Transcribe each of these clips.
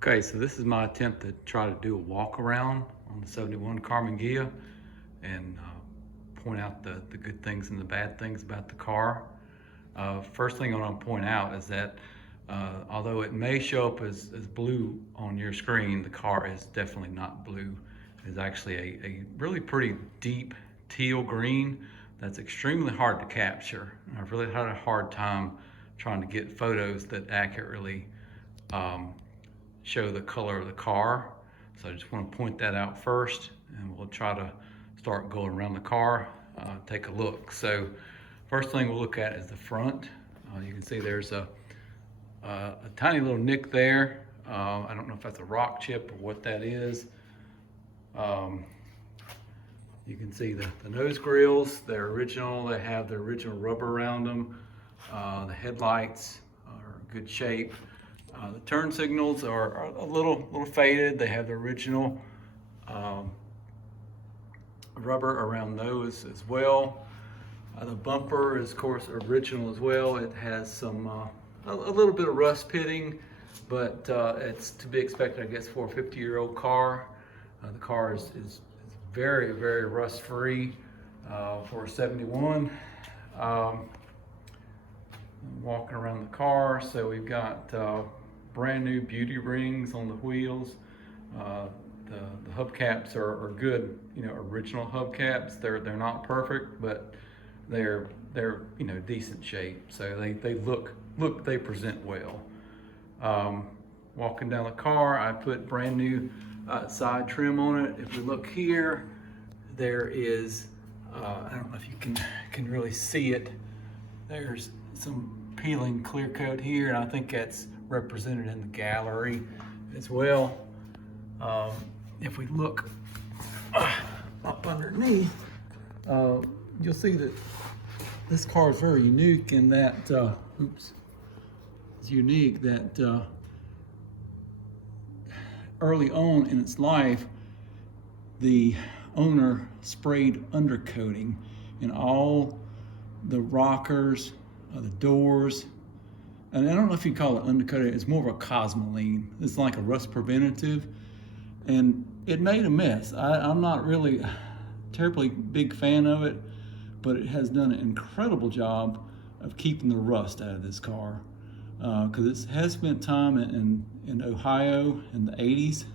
Okay, so this is my attempt to try to do a walk around on the 71 Ghia and point out the good things and the bad things about the car. First thing I want to point out is that although it may show up as blue on your screen, the car is definitely not blue. It's actually a really pretty deep teal green that's extremely hard to capture. I've really had a hard time trying to get photos that accurately show the color of the car. So I just want to point that out first, and we'll try to start going around the car, take a look. So first thing we'll look at is the front. You can see there's a tiny little nick there. I don't know if that's a rock chip or what that is. You can see the nose grills, they're original. They have the original rubber around them. The headlights are in good shape. The turn signals are a little faded. They have the original rubber around those as well. The bumper is, of course, original as well. It has some a little bit of rust pitting, but it's to be expected, I guess, for a 50-year-old car. The car is very, very rust-free for a 71. Walking around the car, so we've got brand new beauty rings on the wheels. The hubcaps are good, original hubcaps. They're not perfect, but they're decent shape. So they present well. Walking down the car, I put brand new side trim on it. If we look here, there is I don't know if you can really see it. There's some peeling clear coat here, and I think that's represented in the gallery as well. If we look up underneath, you'll see that this car is very unique in that, it's unique that early on in its life, the owner sprayed undercoating in all the rockers, the doors, and I don't know if you call it undercoating. It's more of a cosmoline. It's like a rust preventative, and it made a mess. I'm not really a terribly big fan of it, but it has done an incredible job of keeping the rust out of this car, because it has spent time in Ohio in the 80s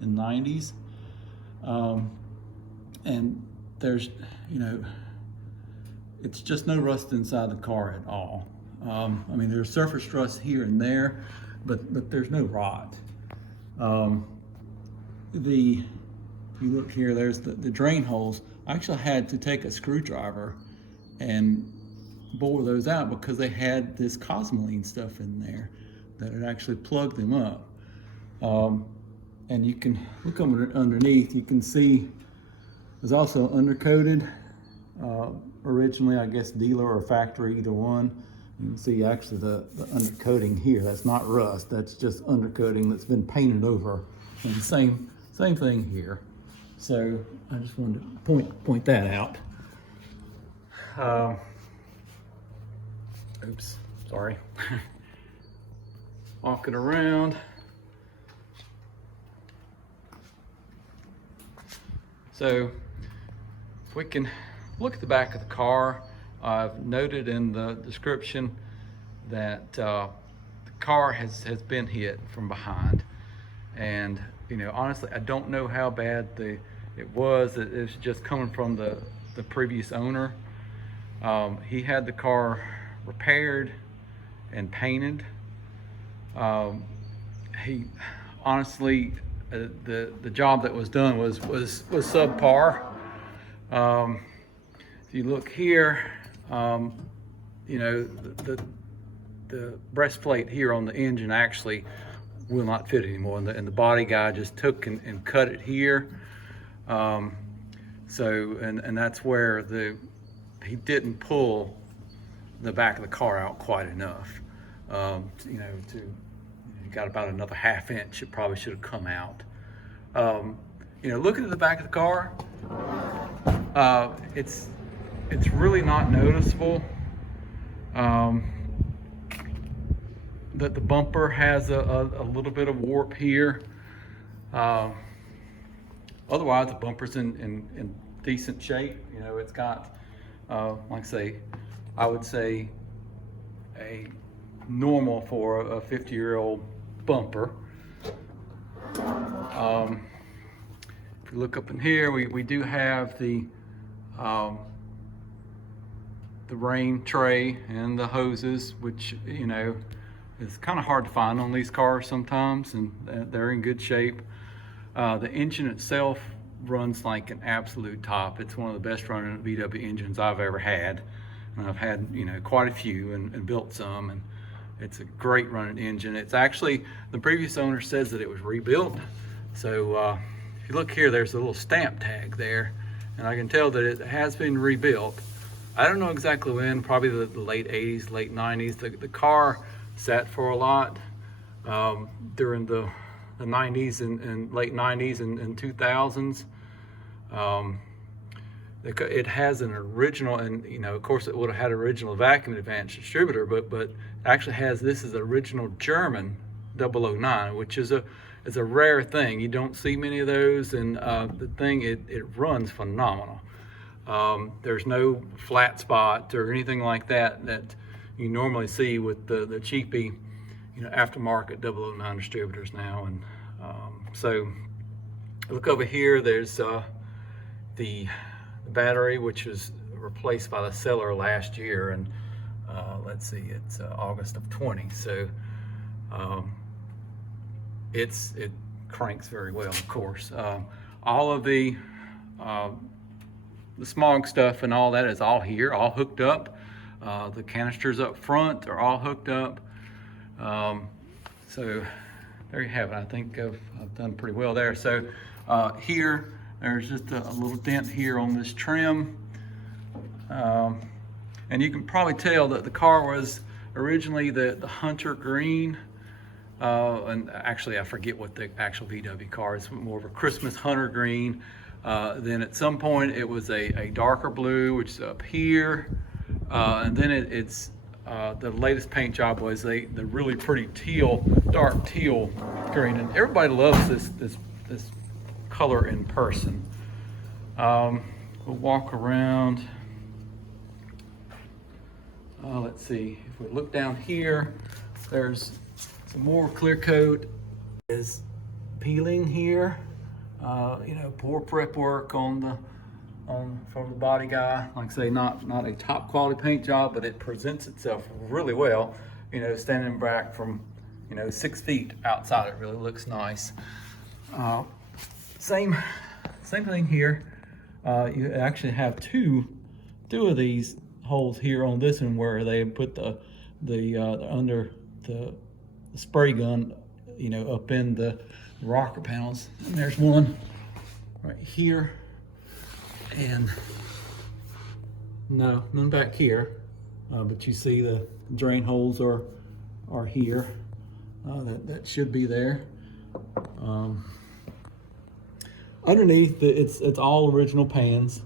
and 90s, and there's, it's just no rust inside the car at all. I mean, there's surface rust here and there, but there's no rot. If you look here, there's the drain holes. I actually had to take a screwdriver and bore those out because they had this cosmoline stuff in there that had actually plugged them up. And you can look underneath, you can see it's also undercoated. Originally, I guess dealer or factory, either one. You can see actually the undercoating here. That's not rust. That's just undercoating that's been painted over. And the same thing here. So I just wanted to point that out. Oops, sorry. Walking around. So if we can look at the back of the car, I've noted in the description that the car has been hit from behind, and honestly, I don't know how bad it was. It was just coming from the previous owner. He had the car repaired and painted. He honestly, the job that was done was subpar. If you look here, the breastplate here on the engine actually will not fit anymore, and the body guy just took and cut it here. So that's where he didn't pull the back of the car out quite enough. You got about another ½ inch. It probably should have come out. Looking at the back of the car, it's really not noticeable. that the bumper has a little bit of warp here. Otherwise, the bumper's in decent shape. You know, it's got, like I say, I would say a normal for a 50-year-old bumper. If you look up in here, we do have the rain tray and the hoses, which, you know, is kind of hard to find on these cars sometimes, and they're in good shape. The engine itself runs like an absolute top. It's one of the best running VW engines I've ever had. And I've had, you know, quite a few and built some, and it's a great running engine. It's actually, the previous owner says that it was rebuilt. So if you look here, there's a little stamp tag there, and I can tell that it has been rebuilt. I don't know exactly when, probably the late 80s, late 90s. The car sat for a lot during the 90s and late 90s and 2000s. It has an original, and you know, of course it would have had original vacuum advanced distributor, but actually has, this is original German 009, which is a rare thing. You don't see many of those, and the thing, it runs phenomenal. There's no flat spot or anything like that that you normally see with the cheapy, you know, aftermarket 009 distributors now. And so look over here, there's the battery, which was replaced by the seller last year, and let's see, it's August of 20. So it cranks very well, of course. All of the smog stuff and all that is all here, all hooked up. The canisters up front are all hooked up. So there you have it. I think I've done pretty well there. So here, there's just a little dent here on this trim. And you can probably tell that the car was originally the hunter green. And actually, I forget what the actual VW car is, more of a Christmas hunter green. Then at some point it was a darker blue, which is up here. And then it's the latest paint job was the really pretty teal, dark teal green. And everybody loves this color in person. We'll walk around. Let's see, if we look down here, there's some more clear coat is peeling here. You know, poor prep work from the body guy. Like I say, not a top quality paint job, but it presents itself really well. You know, standing back from, you know, 6 feet outside, it really looks nice. Same thing here. You actually have two of these holes here on this one where they put the under the spray gun, you know, up in the rocker panels. And there's one right here, and no, none back here. But you see the drain holes are here. That should be there. Underneath, it's all original pans.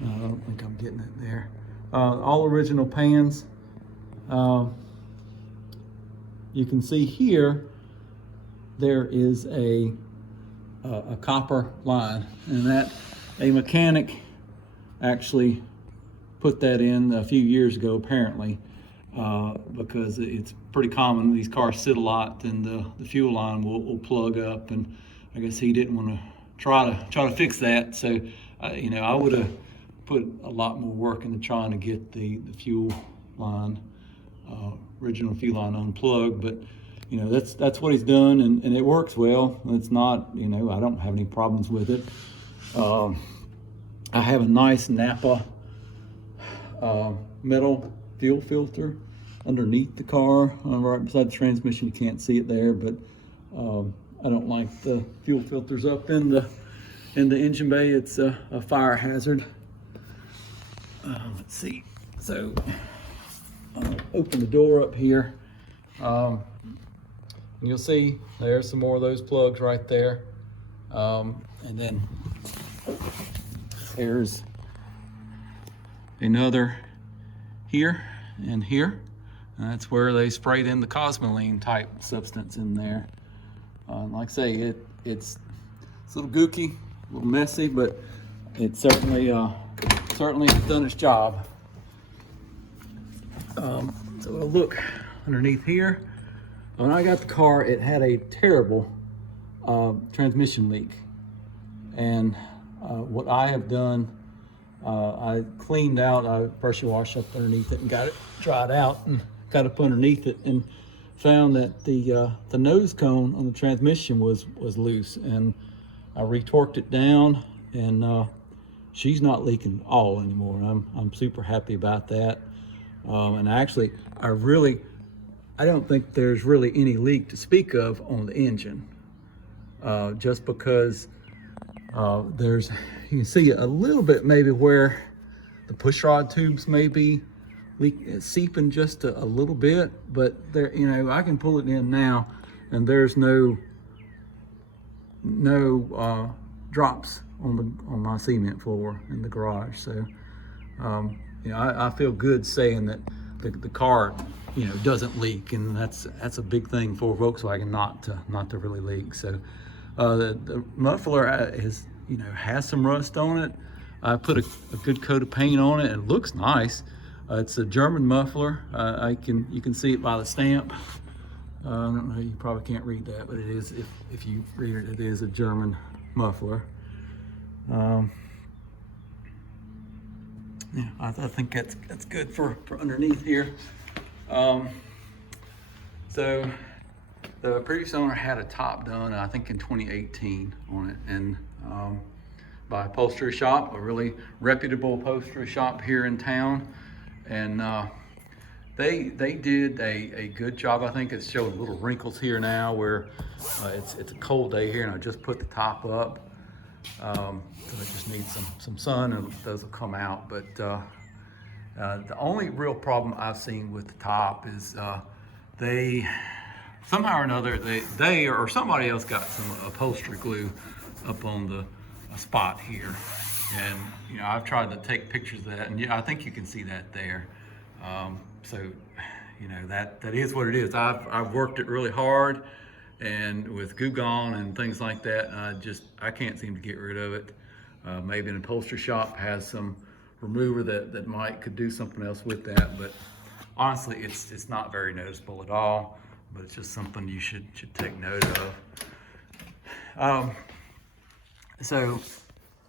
I don't think I'm getting it there. All original pans. You can see here there is a copper line, and that a mechanic actually put that in a few years ago, apparently, because it's pretty common. These cars sit a lot, and the fuel line will plug up, and I guess he didn't want to try to fix that. So you know, I would have put a lot more work into trying to get the fuel line, original fuel line unplugged, but you know, that's what he's done, and it works well. It's not, you know, I don't have any problems with it. I have a nice Napa metal fuel filter underneath the car, right beside the transmission. You can't see it there, but I don't like the fuel filters up in the engine bay. It's a fire hazard. Let's see. So I'll open the door up here. And you'll see there's some more of those plugs right there. And then there's another here and here. And that's where they sprayed in the cosmoline type substance in there. Like I say, it's a little gooky, a little messy, but it certainly has done its job. So we'll look underneath here. When I got the car, it had a terrible transmission leak. And what I have done, I cleaned out, I pressure washed up underneath it and got it dried out and got up underneath it and found that the nose cone on the transmission was loose, and I retorqued it down, and she's not leaking at all anymore. I'm super happy about that. And actually, I don't think there's really any leak to speak of on the engine, just because you can see a little bit maybe where the pushrod tubes may be seeping just a little bit, but there, I can pull it in now, and there's no drops on my cement floor in the garage. So I feel good saying that the car doesn't leak, and that's a big thing for Volkswagen not to really leak. So the muffler has some rust on it. I put a good coat of paint on it, and it looks nice. It's a German muffler. You can see it by the stamp. I don't know, you probably can't read that, but it is, if you read it, it is a German muffler. Yeah, I think that's good for underneath here. So the previous owner had a top done, I think in 2018 on it, and by Upholstery Shop, a really reputable upholstery shop here in town, and they did a good job. I think it's showing little wrinkles here now where it's a cold day here, and I just put the top up. So it just needs some sun, and those will come out. But the only real problem I've seen with the top is they somehow or another they or somebody else got some upholstery glue up on the spot here, and I've tried to take pictures of that, and I think you can see that there. So that is what it is. I've worked it really hard, and with Goo Gone and things like that, I can't seem to get rid of it. Maybe an upholstery shop has some remover that could do something else with that, but honestly, it's not very noticeable at all. But it's just something you should take note of.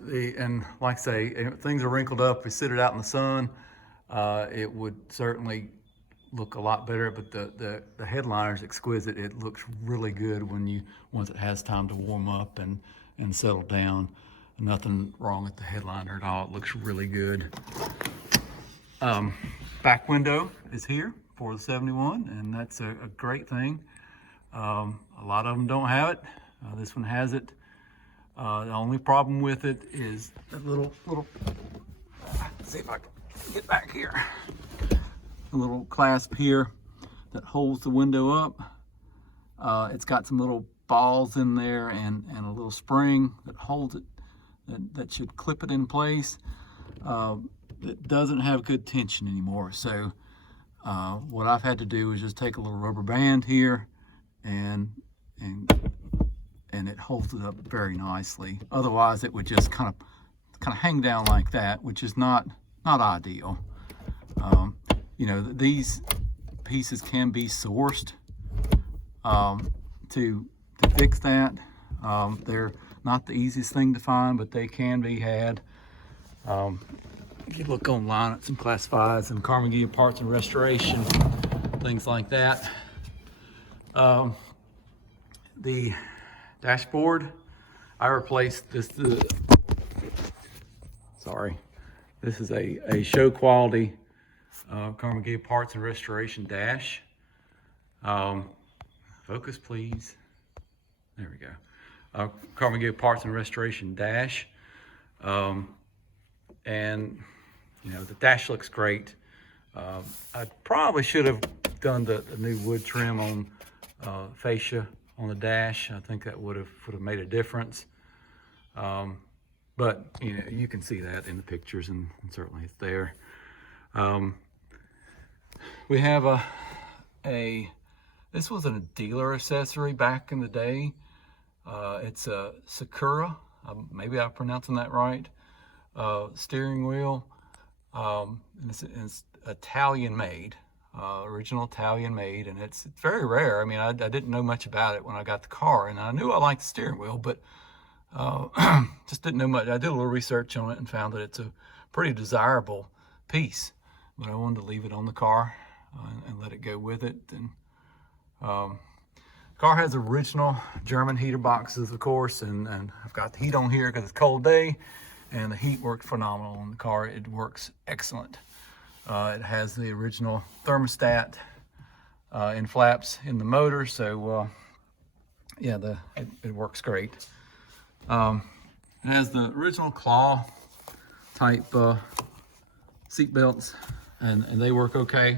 And like I say, if things are wrinkled up, we sit it out in the sun, it would certainly look a lot better, but the headliner is exquisite. It looks really good once it has time to warm up and settle down. Nothing wrong with the headliner at all. It looks really good. Back window is here for the 71, and that's a great thing. A lot of them don't have it. This one has it. The only problem with it is that little, let's see if I can get back here. A little clasp here that holds the window up. It's got some little balls in there and a little spring that holds it, that should clip it in place. It doesn't have good tension anymore. So what I've had to do is just take a little rubber band here and it holds it up very nicely. Otherwise it would just kind of hang down like that, which is not ideal. These pieces can be sourced to fix that. They're not the easiest thing to find, but they can be had. If you look online at some classifieds and Carnegie Parts and Restoration, things like that. The dashboard, I replaced this. This is a show quality Carnegie Parts and Restoration dash. Focus, please. There we go. Carnegie Parts and Restoration dash. And the dash looks great. I probably should have done the new wood trim on fascia on the dash. I think that would have made a difference. But you can see that in the pictures, and certainly it's there. We have this was a dealer accessory back in the day. It's a Sakura, maybe I'm pronouncing that right, steering wheel. And it's Italian made, original Italian made, and it's very rare. I mean, I didn't know much about it when I got the car, and I knew I liked the steering wheel, but just didn't know much. I did a little research on it and found that it's a pretty desirable piece, but I wanted to leave it on the car and let it go with it. And car has original German heater boxes, of course, and I've got the heat on here because it's a cold day, and the heat worked phenomenal on the car. It works excellent. It has the original thermostat and flaps in the motor, so yeah, it works great. It has the original claw type seat belts, and they work okay.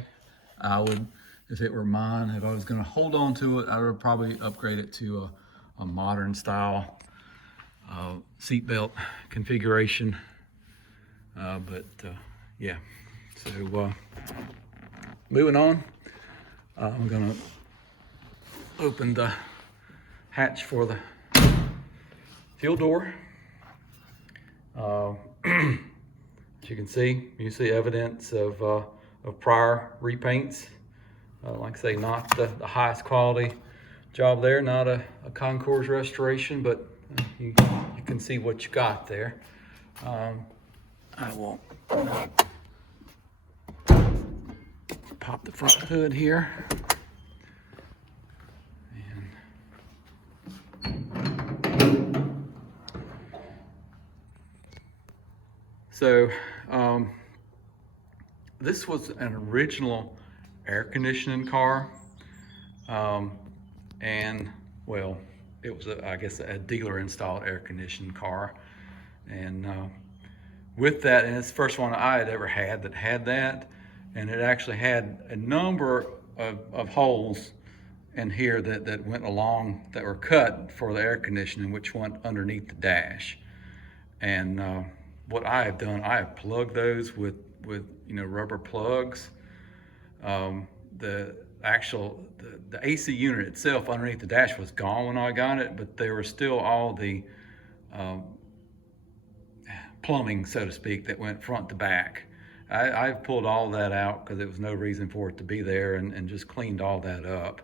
I would, if it were mine, if I was going to hold on to it, I would probably upgrade it to a modern style seat belt configuration. Yeah, so moving on, I'm going to open the hatch for the fuel door. As you can see evidence of prior repaints. Like I say, not the highest quality job there, not a concours restoration, but you can see what you got there. I will pop the front hood here. So this was an original air conditioning car, and well, it was I guess a dealer installed air conditioning car, and with that, and it's the first one I had ever had that had that, and it actually had a number of holes in here that went along, that were cut for the air conditioning, which went underneath the dash. And what I have done, I have plugged those with rubber plugs. The AC unit itself underneath the dash was gone when I got it, but there were still all the plumbing, so to speak, that went front to back. I've pulled all that out because there was no reason for it to be there, and just cleaned all that up.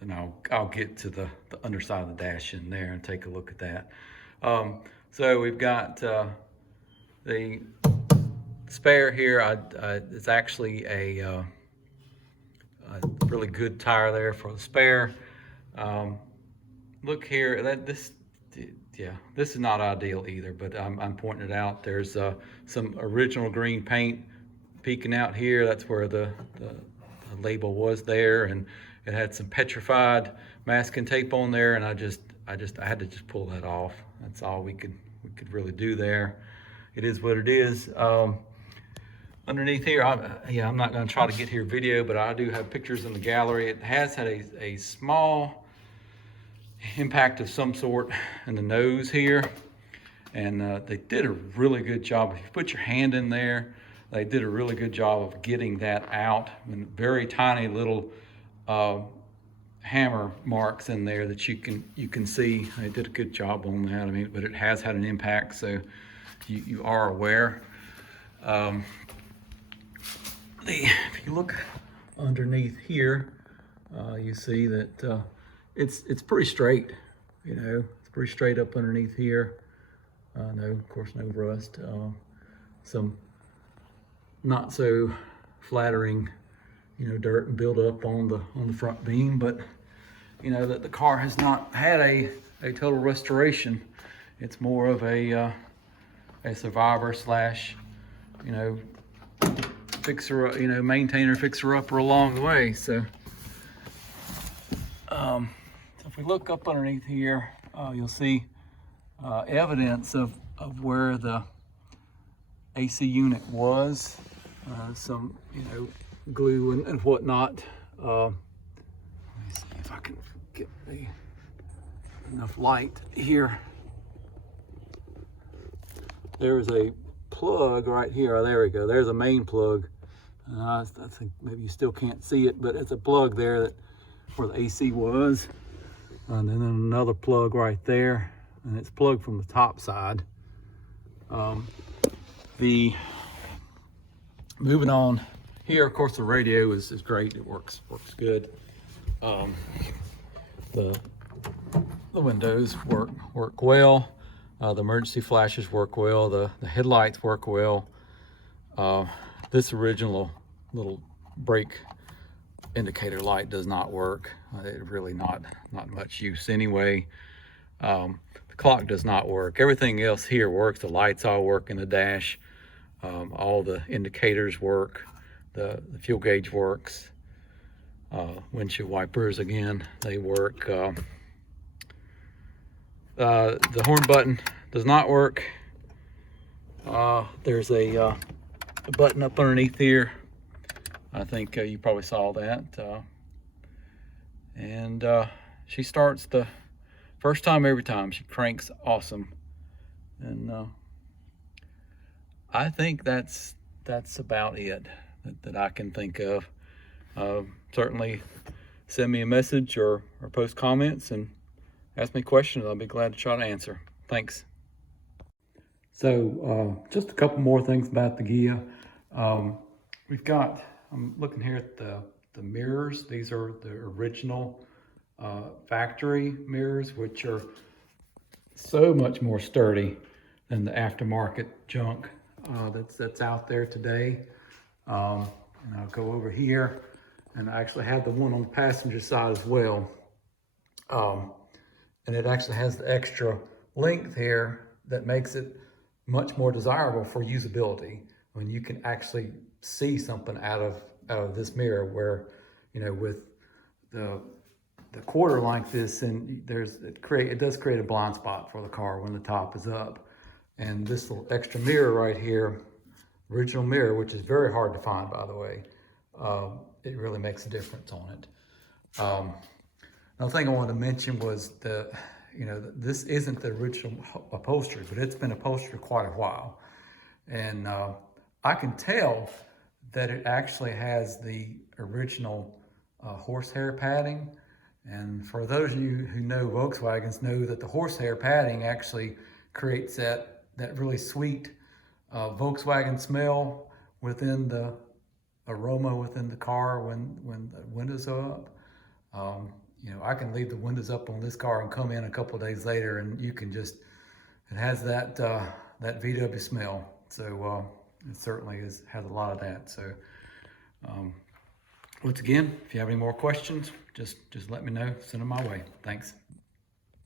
And I'll get to the underside of the dash in there and take a look at that. So we've got the spare here. It's actually a really good tire there for the spare. Look here, this is not ideal either, but I'm pointing it out. There's some original green paint peeking out here. That's where the label was there, and it had some petrified masking tape on there, and I had to just pull that off. That's all we could really do there. It is what it is. Underneath here, I'm not going to try to get here video, but I do have pictures in the gallery. It has had a small impact of some sort in the nose here, and they did a really good job. If you put your hand in there, they did a really good job of getting that out. And very tiny little hammer marks in there that you can see. They did a good job on that. I mean, but it has had an impact, so you are aware. If you look underneath here, you see that it's pretty straight. It's pretty straight up underneath here. Of course, no rust. Some not so flattering, dirt and buildup on the front beam, but that the car has not had a total restoration. It's more of a survivor slash, fixer, maintainer, fixer upper along the way. So if we look up underneath here, you'll see evidence of where the AC unit was. Some glue and whatnot. Let me see if I can get enough light here. There is a plug right here. Oh, there we go. There's a main plug I think maybe you still can't see it, but it's a plug there that where the AC was. And then another plug right there, and it's plugged from the top side. Moving on here, of course, the radio is great. It works good. The windows work well. The emergency flashes work well. The headlights work well. This original little brake indicator light does not work. It really not much use anyway. The clock does not work. Everything else here works. The lights all work in the dash. All the indicators work. The fuel gauge works. Windshield wipers, again, they work. The horn button does not work. There's a button up underneath here. I think you probably saw that. And she starts the first time every time. She cranks awesome. And I think that's about it that I can think of. Certainly send me a message or post comments and ask me questions. I'll be glad to try to answer. Thanks. So just a couple more things about the Ghia. I'm looking here at the mirrors. These are the original factory mirrors, which are so much more sturdy than the aftermarket junk that's out there today. And I'll go over here, and I actually have the one on the passenger side as well. And it actually has the extra length here that makes it much more desirable for usability. When you can actually see something out of this mirror, where, you know, with the quarter like this, and it does create a blind spot for the car when the top is up. And this little extra mirror right here, original mirror, which is very hard to find, by the way, it really makes a difference on it. Another thing I wanted to mention was this isn't the original upholstery, but it's been upholstered quite a while. And I can tell that it actually has the original horsehair padding. And for those of you who know Volkswagens, know that the horsehair padding actually creates that really sweet Volkswagen smell within the aroma within the car when the windows are up. I can leave the windows up on this car and come in a couple of days later, and you can it has that VW smell. So it certainly has a lot of that. So once again, if you have any more questions, just let me know. Send them my way. Thanks.